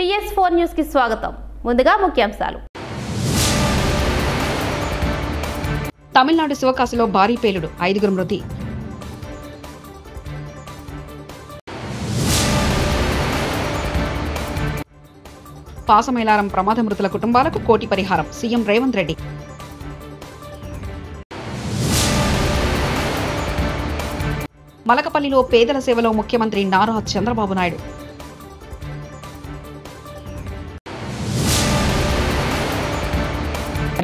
PS4 news కి స్వాగతం. ముందుగా ముఖ్యాంశాలు. తమిళనాడు శివకాశిలో భారీ పేలుడు, 5 మృతి. పాసమైలారం ప్రమాద మృతుల కుటుంబాలకు 1 కోటి పరిహారం, సీఎం రేవంత్ రెడ్డి. మలకపల్లిలో పేదల సేవలో ముఖ్యమంత్రి నారా చంద్రబాబు నాయుడు.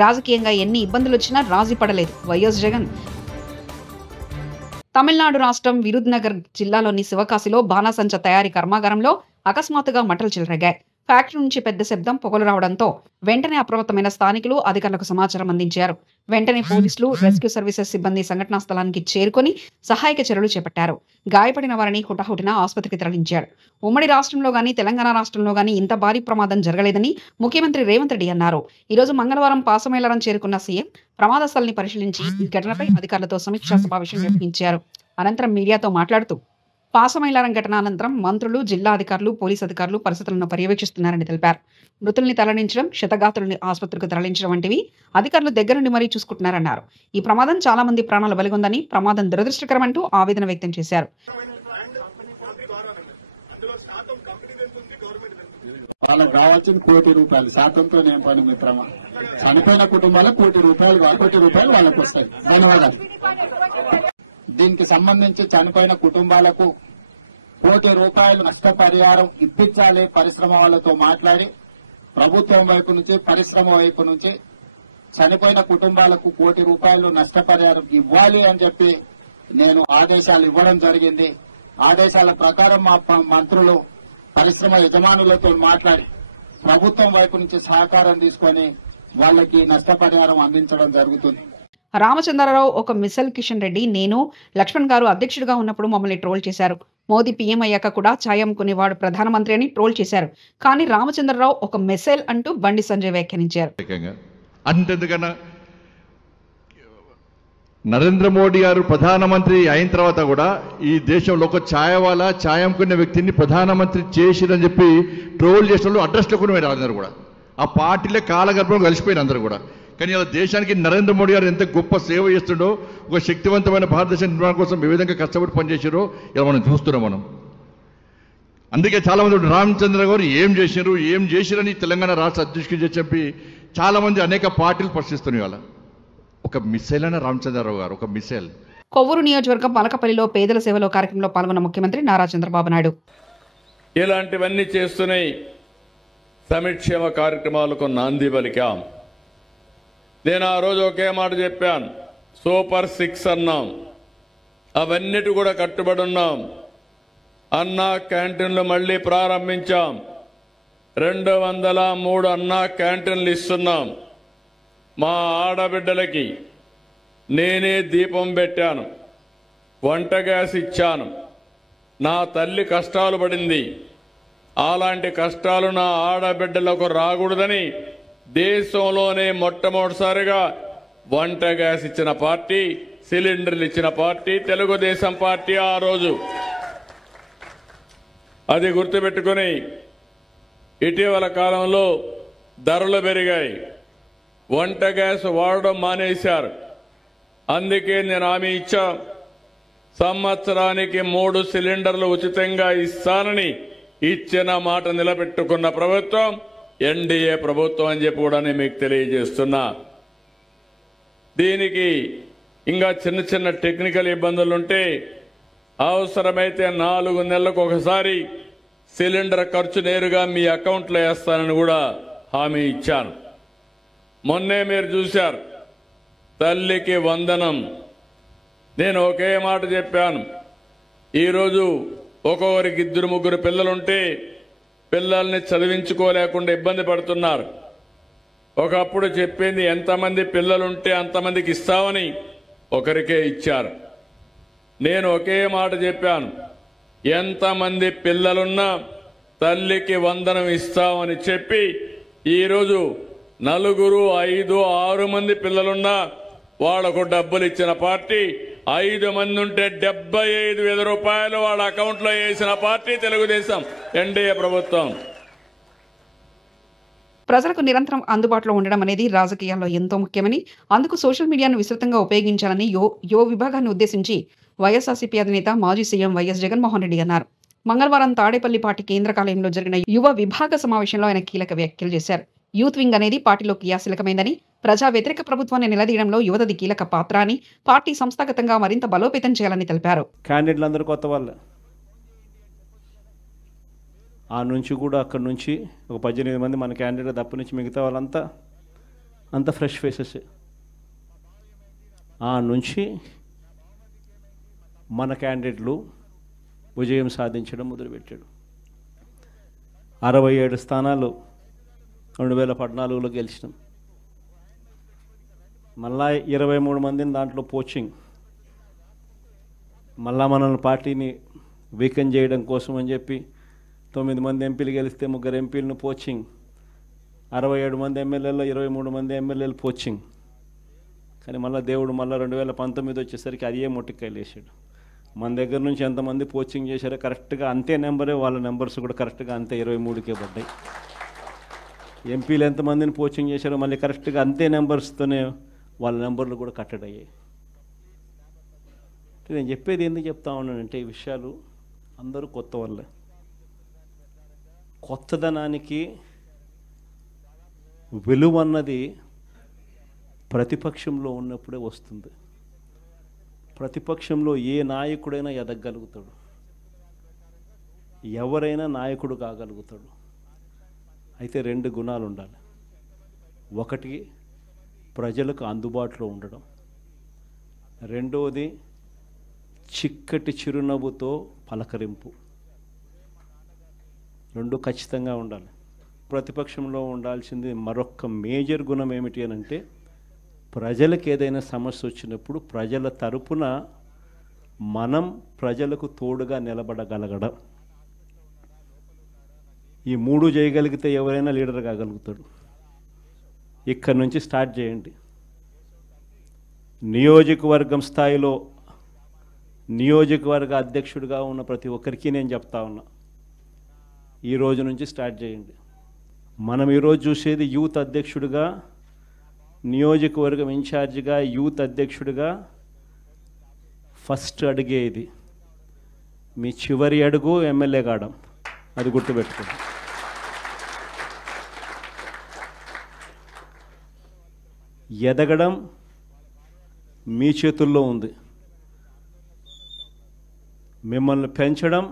రాజకీయంగా ఎన్ని ఇబ్బందులు వచ్చినా రాజీ పడలేదు వైఎస్ జగన్. తమిళనాడు రాష్ట్రం విరుద్నగర్ జిల్లాలోని శివకాశిలో బాణాసంచా తయారీ కర్మాగారంలో అకస్మాత్తుగా మంటలు చెలరేగాయి. ఫ్యాక్టరీ నుంచి పెద్ద శబ్దం, పొగలు రావడంతో వెంటనే అప్రమత్తమైన స్థానికులు అధికారులకు సమాచారం అందించారు. వెంటనే పోలీసులు, రెస్క్యూ సర్వీసెస్ సిబ్బంది సంఘటనా స్థలానికి చేరుకొని సహాయక చర్యలు చేపట్టారు. గాయపడిన వారిని హుటాహుటిన ఆసుపత్రికి తరలించారు. ఉమ్మడి రాష్ట్రంలో గానీ తెలంగాణ రాష్ట్రంలో గానీ ఇంత భారీ ప్రమాదం జరగలేదని ముఖ్యమంత్రి రేవంత్ రెడ్డి అన్నారు. ఈ రోజు మంగళవారం పాసమైలారం చేరుకున్న సీఎం ప్రమాద స్థలిని పరిశీలించి ఈ ఘటనపై అధికారులతో సమీక్షా సమావేశం నిర్వహించారు. అనంతరం మీడియాతో మాట్లాడుతూ పాసమైలారం ఘటన అనంతరం మంత్రులు, జిల్లా అధికారులు, పోలీసు అధికారులు పరిస్థితులను పర్యవేక్షిస్తున్నారని తెలిపారు. మృతుల్ని తరలించడం, క్షతగాత్రుల్ని ఆసుపత్రికి తరలించడం వంటివి అధికారులు దగ్గర నుండి మరీ చూసుకుంటున్నారన్నారు. ఈ ప్రమాదం చాలా మంది ప్రాణాలు బలిగొందని, ప్రమాదం దురదృష్టకరమంటూ ఆవేదన వ్యక్తం చేశారు. వాళ్ళకి రావాల్సిన 1 కోటి రూపాయలు శాతంతో నేను పని మిత్రమా. చనిపోయిన కుటుంబాలకు 1 కోటి రూపాయలు, 1 కోటి రూపాయలు వాళ్ళకి వస్తాయి. ధన్యవాదాలు. దీనికి సంబంధించి చనిపోయిన కుటుంబాలకు 1 కోటి రూపాయలు నష్టపరిహారం ఇప్పించాలి. పరిశ్రమ వాళ్ళతో మాట్లాడి ప్రభుత్వం వైపు నుంచి, పరిశ్రమ వైపు నుంచి చనిపోయిన కుటుంబాలకు 1 కోటి రూపాయలు నష్టపరిహారం ఇవ్వాలి అని చెప్పి నేను ఆదేశాలు ఇవ్వడం జరిగింది. ఆదేశాల ప్రకారం మా మంత్రులు పరిశ్రమ యజమానులతో మాట్లాడి ప్రభుత్వం వైపు నుంచి సహకారం తీసుకొని వాళ్ళకి నష్టపరిహారం అందించడం జరుగుతుంది. రామచంద్రరావు ఒక మిసైల్, కిషన్ రెడ్డి, నేను, లక్ష్మణ్ గారు అధ్యక్షుడిగా ఉన్నప్పుడు మమ్మల్ని ట్రోల్ చేశారు. మోదీ పీఎం అయ్యాక కూడా ఛాయ్ అమ్ముకునేవాడు ప్రధానమంత్రి అని ట్రోల్ చేశారు. కానీ రామచంద్రరావు ఒక మిసైల్ అంటూ బండి సంజయ్ వ్యాఖ్యానించారు. అంతెందుకన్నా నరేంద్ర మోడీ గారు ప్రధానమంత్రి అయిన తర్వాత కూడా ఈ దేశంలో ఒక ఛాయ్ అమ్ముకునే వ్యక్తిని ప్రధానమంత్రి చేసిరని చెప్పి ట్రోల్ చేసిన వాళ్ళు అడ్రస్లో కూడా అందరూ కూడా ఆ పార్టీలే కాలగర్భంలో కలిసిపోయిన అందరూ కూడా. కానీ ఇలా దేశానికి నరేంద్ర మోడీ గారు ఎంత గొప్ప సేవ చేస్తుండో, ఒక శక్తివంతమైన భారతదేశ నిర్మాణం కోసం ఏ విధంగా కష్టపడి పనిచేసారో ఇలా మనం చూస్తున్నాం మనం. అందుకే చాలా మంది రామచంద్ర గారు ఏం చేసిరని తెలంగాణ రాష్ట్ర అధ్యక్షుడు చెప్పి చాలా మంది అనేక పార్టీలు ప్రశ్నిస్తున్నాయి. ఇవాళ ఒక మిసైల్ అయిన రామచంద్రరావు గారు ఒక మిసైల్. కొవ్వూరు నియోజకవర్గం మలకపల్లిలో పేదల సేవలో కార్యక్రమంలో పాల్గొన్న ముఖ్యమంత్రి నారా చంద్రబాబు నాయుడు ఇలాంటివన్నీ చేస్తున్నాయి. సంక్షేమ కార్యక్రమాలకు నాంది పలికాం. నేను ఆ రోజు ఒకే మాట చెప్పాను, సూపర్ 6 అన్నాం. అవన్నిటి కూడా కట్టుబడి ఉన్నాం. అన్నా క్యాంటీన్లు మళ్ళీ ప్రారంభించాం. 203 అన్నా క్యాంటీన్లు ఇస్తున్నాం. మా ఆడబిడ్డలకి నేనే దీపం పెట్టాను, వంట గ్యాస్ ఇచ్చాను. నా తల్లి కష్టాలు పడింది. అలాంటి కష్టాలు నా ఆడబిడ్డలకు రాకూడదని దేశంలోనే మొట్టమొదటిసారిగా వంట గ్యాస్ ఇచ్చిన పార్టీ, సిలిండర్లు ఇచ్చిన పార్టీ తెలుగుదేశం పార్టీ. ఆ రోజు అది గుర్తుపెట్టుకుని ఇటీవల కాలంలో ధరలు పెరిగాయి. వంట గ్యాస్ వాడడం మానేశారు. అందుకే నేను హామీ ఇచ్చా, సంవత్సరానికి 3 సిలిండర్లు ఉచితంగా ఇస్తానని ఇచ్చిన మాట నిలబెట్టుకున్న ప్రభుత్వం ఎన్డీఏ ప్రభుత్వం అని చెప్పి కూడా నేను మీకు తెలియజేస్తున్నా. దీనికి ఇంకా చిన్న చిన్న టెక్నికల్ ఇబ్బందులుంటే అవసరమైతే 4 నెలలకు ఒకసారి సిలిండర్ ఖర్చు నేరుగా మీ అకౌంట్లో వేస్తానని కూడా హామీ ఇచ్చాను. మొన్నే మీరు చూశారు, తల్లికి వందనం. నేను ఒకే మాట చెప్పాను, ఈరోజు ఒక్కొక్కరికి 2-3 పిల్లలుంటే పిల్లల్ని చదివించుకోలేకుండా ఇబ్బంది పడుతున్నారు. ఒకప్పుడు చెప్పింది ఎంతమంది పిల్లలుంటే అంతమందికి ఇస్తామని, ఒకరికే ఇచ్చారు. నేను ఒకే మాట చెప్పాను, ఎంతమంది పిల్లలున్నా తల్లికి వందనం ఇస్తామని చెప్పి ఈరోజు 4, 5, 6 మంది పిల్లలున్నా వాళ్లకు డబ్బులు ఇచ్చిన పార్టీ. 5 మంది ఉంటే 75,000 రూపాయలు వాళ్ళ అకౌంట్లో వేసిన పార్టీ తెలుగుదేశం ఎన్డీఏ ప్రభుత్వం. ప్రజలకు నిరంతరం అందుబాటులో ఉండడం అనేది రాజకీయాల్లో ఎంతో ముఖ్యమని, అందుకు సోషల్ మీడియాను విస్తృతంగా ఉపయోగించాలని యువ విభాగాన్ని ఉద్దేశించి వైఎస్ఆర్సీపీ అధినేత మాజీ సీఎం వైఎస్ జగన్మోహన్ రెడ్డి అన్నారు. మంగళవారం తాడేపల్లి పార్టీ కేంద్ర కార్యాలయంలో జరిగిన యువ విభాగ సమావేశంలో ఆయన కీలక వ్యాఖ్యలు చేశారు. యూత్ వింగ్ అనేది పార్టీలో క్రియాశీలకమైందని, ప్రజా వ్యతిరేక ప్రభుత్వాన్ని నిలదీయడంలో యువతది కీలక పాత్ర అని, పార్టీ సంస్థాగతంగా మరింత బలోపేతం చేయాలని తెలిపారు. క్యాండిడేట్లందరూ కొత్త వాళ్ళే. ఆ నుంచి కూడా అక్కడి నుంచి ఒక 18 మంది మన క్యాండిడేట్ తప్ప నుంచి మిగతా వాళ్ళంతా అంత ఫ్రెష్ ఫేసెస్. ఆ నుంచి మన క్యాండిడేట్లు విజయం సాధించడం మొదలుపెట్టాడు. 67 స్థానాలు 2014లో గెలిచినాం. మళ్ళా 23 మందిని దాంట్లో పోచింగ్, మళ్ళా మనల్ని పార్టీని వీకెన్ చేయడం కోసం అని చెప్పి 9 మంది ఎంపీలు గెలిస్తే 3 ఎంపీలను పోచింగ్, 67 మంది ఎమ్మెల్యేలో 23 మంది ఎమ్మెల్యేలు పోచింగ్. కానీ మళ్ళీ దేవుడు మళ్ళీ 2019 వచ్చేసరికి అదే మొట్టికాయలు వేసాడు. మన దగ్గర నుంచి ఎంతమంది పోచింగ్ చేశారో కరెక్ట్గా అంతే నెంబరే, వాళ్ళ నెంబర్స్ కూడా కరెక్ట్గా అంతే 23కే పడ్డాయి. ఎంపీలు ఎంతమందిని పోచింగ్ చేశారో మళ్ళీ కరెక్ట్గా అంతే నెంబర్స్తోనే వాళ్ళ నెంబర్లు కూడా కట్టడయ్యాయి. నేను చెప్పేది ఎందుకు చెప్తా ఉన్నానంటే, ఈ విషయాలు అందరూ కొత్త వాళ్ళే. కొత్తదనానికి విలువ అన్నది ప్రతిపక్షంలో ఉన్నప్పుడే వస్తుంది. ప్రతిపక్షంలో ఏ నాయకుడైనా ఎదగలుగుతాడు, ఎవరైనా నాయకుడు కాగలుగుతాడు. అయితే 2 గుణాలు ఉండాలి. ఒకటి ప్రజలకు అందుబాటులో ఉండడం, రెండవది చిక్కటి చిరునవ్వుతో పలకరింపు. 2 ఖచ్చితంగా ఉండాలి. ప్రతిపక్షంలో ఉండాల్సింది మరొక మేజర్ గుణం ఏమిటి అని అంటే, ప్రజలకు ఏదైనా సమస్య వచ్చినప్పుడు ప్రజల తరపున మనం ప్రజలకు తోడుగా నిలబడగలగడం. ఈ 3 చేయగలిగితే ఎవరైనా లీడర్ కాగలుగుతాడు. ఇక్కడి నుంచి స్టార్ట్ చేయండి. నియోజకవర్గం స్థాయిలో నియోజకవర్గ అధ్యక్షుడిగా ఉన్న ప్రతి ఒక్కరికి నేను చెప్తా ఉన్నా, ఈ రోజు నుంచి స్టార్ట్ చేయండి. మనం ఈరోజు చూసేది యూత్ అధ్యక్షుడిగా, నియోజకవర్గం ఇన్ఛార్జిగా, యూత్ అధ్యక్షుడిగా ఫస్ట్ అడుగే ఇది. మీ చివరి అడుగు ఎమ్మెల్యే కావడం, అది గుర్తుపెట్టుకోండి. ఎదగడం మీ చేతుల్లో ఉంది, మిమ్మల్ని పెంచడం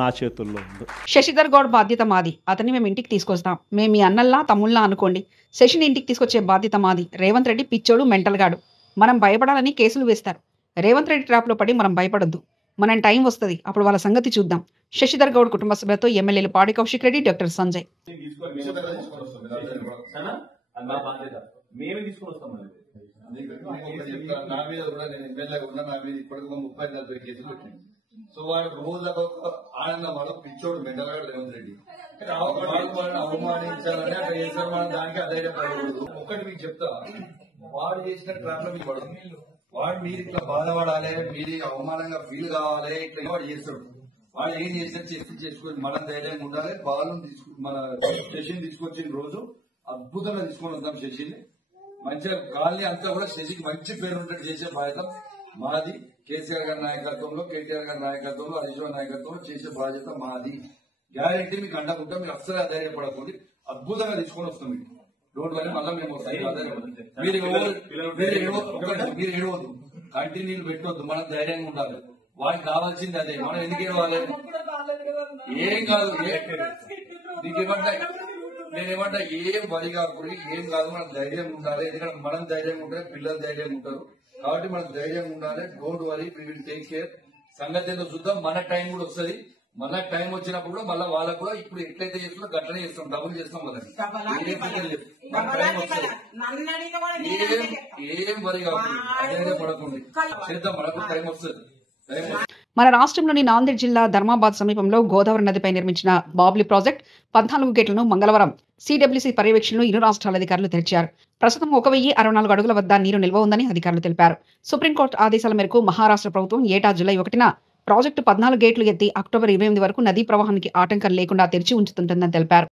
నా చేతుల్లో ఉంది. శశిధర్ గౌడ్ బాధ్యత మాది, అతన్ని మేము ఇంటికి తీసుకొస్తాం. మేము మీ అన్నల్లా తమ్ముళ్ళా అనుకోండి. శశిని ఇంటికి తీసుకొచ్చే బాధ్యత మాది. రేవంత్ రెడ్డి పిచ్చోడు, మెంటల్ గాడు. మనం భయపడాలని కేసులు వేస్తారు. రేవంత్ రెడ్డి ట్రాప్లో పడి మనం భయపడొద్దు. మనం టైం వస్తుంది, అప్పుడు వాళ్ళ సంగతి చూద్దాం. శశిధర్ గౌడ్ కుటుంబ సభ్యులతో ఎమ్మెల్యేలు పాడి కౌశిక్ రెడ్డి, డాక్టర్ సంజయ్. సో వాడు రోజు ఆనందం, వాడు పిచ్చోడు మెంటల్గాడు రేవంత్ రెడ్డి. అవమానించాలని అట్లా చేశారు. మనం దానికి అధైర్యపడకూడదు. ఒకటి మీకు చెప్తా, వాడు చేసిన ట్రాప్ లో మీకు పడదు. వాడు మీరు ఇట్లా బాధపడాలి, మీరు అవమానంగా ఫీల్ కావాలి, ఇట్లా వాడు చేస్తాడు. వాడు ఏం చేసినా చేసుకుని మనం ధైర్యంగా ఉండాలి. బాలు మన శశిని తీసుకొచ్చిన రోజు అద్భుతంగా తీసుకొని వద్దాం. శశిని మంచిగా కాలనీ అంతా కూడా శశికి మంచి పేరు ఉన్నట్టు చేసే బాధ్యత మాది. కేసీఆర్ గారి నాయకత్వంలో, కేటీఆర్ గారి నాయకత్వంలో, హరీష్ రావు నాయకత్వంలో చేసే బాధ్యత మాది. గ్యారెంటీ మీకు అండకుంటాం. మీరు అస్సలు అధైర్యపడకండి. అద్భుతంగా తీసుకొని వస్తాం మీకు. Don't worry. మళ్ళీ మేము మీరు ఏడవద్దు, కంటిన్యూలు పెట్టవద్దు. మనం ధైర్యంగా ఉండాలి. వాడికి కావాల్సింది అదే. మనం ఎందుకు ఏడవాలి? ఏం కాదు. నేనేమంటా, ఏం వరి కాకూడదు, ఏం కాదు. మనం ధైర్యంగా ఉండాలి. ఎందుకంటే మనం ధైర్యంగా ఉంటే పిల్లలు ధైర్యంగా ఉంటారు. కాబట్టి మనకు ధైర్యంగా ఉండాలి. Don't worry, we will take care. సంగతి ఏదో చూద్దాం. మన టైం కూడా వస్తుంది. మన టైం వచ్చినప్పుడు కూడా మళ్ళీ వాళ్ళకు కూడా ఇప్పుడు ఎట్లయితే చేస్తున్నా గట్లనే చేస్తాం. డబ్బులు చేస్తాం కదా. ఏం వరి కాకుండా అదే పడకుండా చేద్దాం. మనకు టైం వస్తుంది. మన రాష్ట్రంలోని నాందేడ్ జిల్లా ధర్మాబాద్ సమీపంలో గోదావరి నదిపై నిర్మించిన బాబ్లీ ప్రాజెక్ట్ 14 గేట్లను మంగళవారం సిడబ్ల్యూసీ పర్యవేక్షణలో ఇరు రాష్ట్రాల అధికారులు తెరిచారు. ప్రస్తుతం 1044 అడుగుల వద్ద నీరు నిల్వ ఉందని అధికారులు తెలిపారు. సుప్రీంకోర్టు ఆదేశాల మేరకు మహారాష్ట్ర ప్రభుత్వం ఏటా జూలై 1న ప్రాజెక్టు 14 గేట్లు ఎత్తి అక్టోబర్ 28 వరకు నదీ ప్రవాహానికి ఆటంకం లేకుండా తెరిచి ఉంచుతుంటుందని తెలిపారు.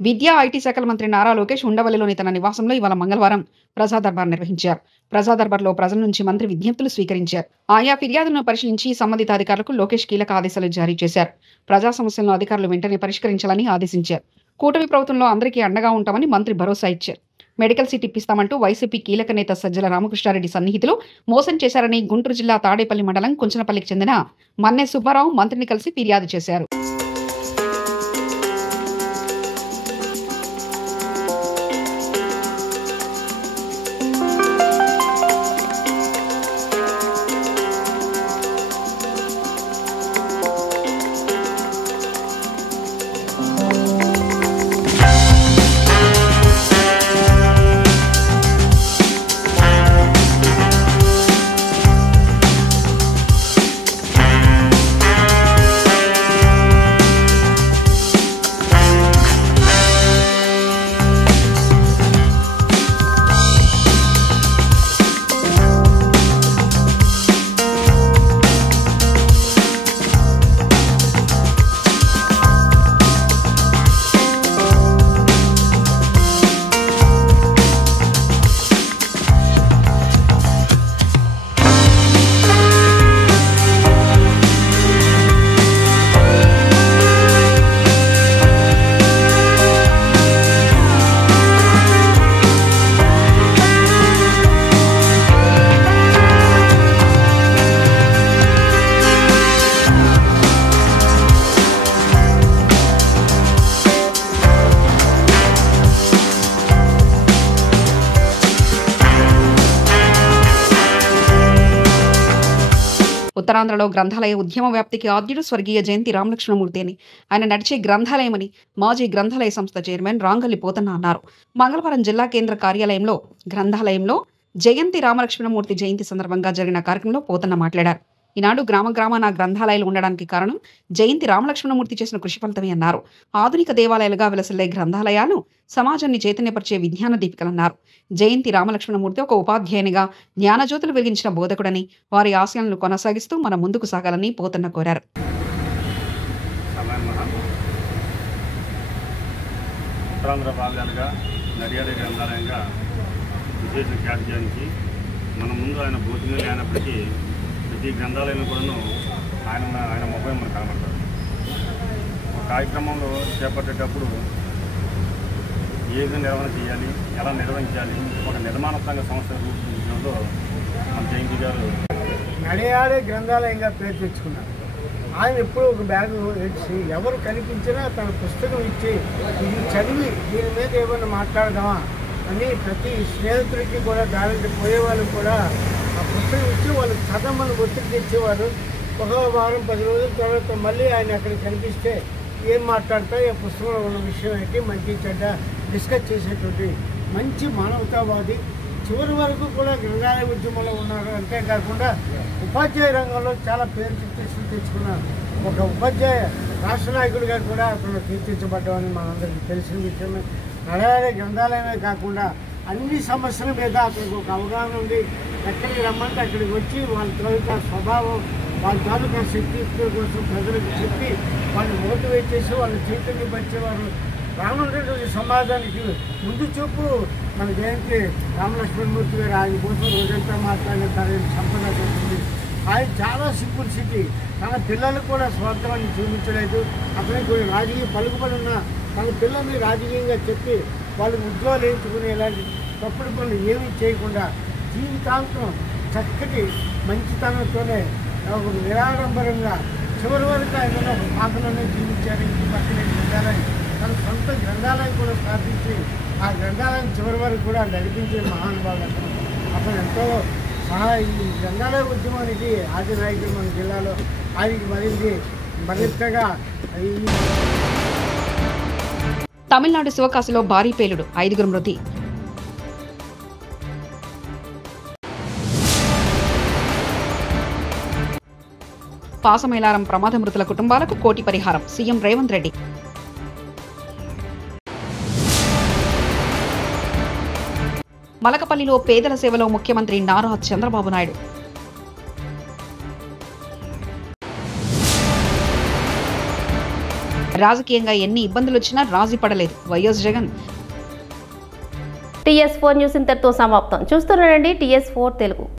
విద్యా ఐటీ శాఖల మంత్రి నారా లోకేష్ ఉండవల్లిలోని తన నివాసంలో ఇవాళ మంగళవారం ప్రజా దర్బార్ నిర్వహించారు. ప్రజా దర్బార్లో ప్రజల నుంచి మంత్రి విజ్ఞప్తులు స్వీకరించారు. ఆయా ఫిర్యాదులను పరిశీలించి సంబంధిత అధికారులకు లోకేష్ కీలక ఆదేశాలు జారీ చేశారు. ప్రజా సమస్యలను అధికారులు వెంటనే పరిష్కరించాలని ఆదేశించారు. కూటమి ప్రభుత్వంలో అందరికీ అండగా ఉంటామని మంత్రి భరోసా ఇచ్చారు. మెడికల్ సీట్ ఇప్పిస్తామంటూ వైసీపీ కీలక నేత సజ్జల రామకృష్ణారెడ్డి సన్నిహితులు మోసం చేశారని గుంటూరు జిల్లా తాడేపల్లి మండలం కుంచనపల్లికి చెందిన మన్నె సుబ్బారావు మంత్రిని కలిసి ఫిర్యాదు చేశారు. ఉత్తరాంధ్రలో గ్రంథాలయ ఉద్యమ వ్యాప్తికి ఆద్యుడు స్వర్గీయ జయంతి రామలక్ష్మణమూర్తి అని, ఆయన నడిచే గ్రంథాలయమని మాజీ గ్రంథాలయ సంస్థ చైర్మన్ రాంగల్లి పోతన్న అన్నారు. మంగళవారం జిల్లా కేంద్ర కార్యాలయంలో గ్రంథాలయంలో జయంతి రామలక్ష్మణమూర్తి జయంతి సందర్భంగా జరిగిన కార్యక్రమంలో పోతన్న మాట్లాడారు. ఈనాడు గ్రామ గ్రామాన గ్రంథాలయాలు ఉండడానికి కారణం జయంతి రామలక్ష్మణమూర్తి చేసిన కృషి ఫలితమే అన్నారు. ఆధునిక దేవాలయాలుగా వెలసిల్లే గ్రంథాలయాలు సమాజాన్ని చైతన్యపరిచే విజ్ఞాన దీపికలన్నారు. జయంతి రామలక్ష్మణమూర్తి ఒక ఉపాధ్యాయునిగా జ్ఞానజ్యోతులు వెలిగించిన బోధకుడని, వారి ఆశయాలను కొనసాగిస్తూ మనం ముందుకు సాగాలని పోతన్న కోరారు. ఉత్తరాంధ్ర భాగాలుగా నడియాడే గ్రంథాలయంగా విశేష ఖ్యాతించి మన ముందు ఆయన భౌతికంగా లేనప్పటికీ ప్రతి గ్రంథాలయంలో కూడాను ఆయన ముఖం మనకు కనబడతారు. ఒక కార్యక్రమంలో చేపట్టేటప్పుడు ఏ విధంగా నిర్వహణ చేయాలి, ఎలా నిర్వహించాలి, ఒక నిర్మాణ సంఘ సంస్థ రూపొందించడంలో మన జయంతి గారు నడియాడే గ్రంథాలయంగా పేరు తెచ్చుకున్నారు. ఆయన ఎప్పుడూ ఒక బ్యాగ్ ఇచ్చి ఎవరు కనిపించినా తన పుస్తకం ఇచ్చి ఇది చదివి దీని మీద ఏమైనా మాట్లాడదామా అని ప్రతి స్నేహితుడికి కూడా దానికి పోయేవాళ్ళు కూడా ఆ పుస్తకం ఇచ్చి వాళ్ళు చదవమని ఒత్తిడి తెచ్చేవారు. ఒక వారం 10 రోజుల తర్వాత మళ్ళీ ఆయన అక్కడికి కనిపిస్తే ఏం మాట్లాడతా ఈ పుస్తకంలో ఉన్న విషయం ఏంటి, మంచి చెడ్డ డిస్కస్ చేసేటువంటి మంచి మానవతావాది. చివరి వరకు కూడా గ్రంథాలయ ఉద్యమంలో ఉన్నారు. అంతేకాకుండా ఉపాధ్యాయ రంగంలో చాలా పేరు ప్రతిష్టలు తెచ్చుకున్నారు. ఒక ఉపాధ్యాయ రాష్ట్ర నాయకుడిగా కూడా అతను కీర్తించబడ్డామని మనందరికీ తెలిసిన విషయమే. నడియాడే గ్రంథాలయమే కాకుండా అన్ని సమస్యల మీద అతనికి ఒక అవగాహన ఉంది. ఎక్కడికి రమ్మంటే అక్కడికి వచ్చి వాళ్ళ తాలూకా స్వభావం, వాళ్ళ తాలూకా శక్తి కోసం ప్రజలకు చెప్పి వాళ్ళని మోటివేట్ చేసి వాళ్ళని చైతన్యపరిచేవారు. రానున్నటువంటి సమాజానికి ముందు చూపు మన జయంతి రామలక్ష్మణమూర్తి గారు. ఆయన కోసం రోజంతా మాట్లాడిన తన సంపద ఉంటుంది. ఆయన చాలా సింపుల్సిటీ, తన పిల్లలకు కూడా స్వార్థాన్ని చూపించలేదు. అతనికి కొన్ని రాజకీయ పలుకుబడి ఉన్న తన పిల్లల్ని రాజకీయంగా చెప్పి వాళ్ళకి ఉద్యోగాలు వేయించుకుని ఇలాంటి తప్పుడు పనులు ఏమీ చేయకుండా జీవితాంతం చక్కటి మంచితనంతోనే ఒక నిరాడంబరంగా చివరి వరకు ఆయన ఒక పాత్రలోనే జీవించారు. ఇంటి పక్కనే గ్రంథాలయం, తన సొంత గ్రంథాలయం కూడా స్థాపించి ఆ గ్రంథాలయం చివరి వరకు కూడా నడిపించే మహానుభావులు. అతను ఎంతో ఈ గ్రంథాలయ ఉద్యమానికి ఆది నాయకుడు మన జిల్లాలో. ఆయనకి మరింతగా తమిళనాడు శివకాశిలో భారీ పేలుడు, 5 మృతి. పాసమేలారం ప్రమాద మృతుల కుటుంబాలకు 1 కోటి పరిహారం, సీఎం రేవంత్ రెడ్డి. మలకపల్లిలో పేదల సేవలో ముఖ్యమంత్రి నారా చంద్రబాబు నాయుడు. రాజకీయంగా ఎన్ని ఇబ్బందులు వచ్చినా రాజీ పడలేదు వైఎస్ జగన్. TS4 న్యూస్ ఇంతటితో సమాప్తం. చూస్తుండండి TS4 తెలుగు.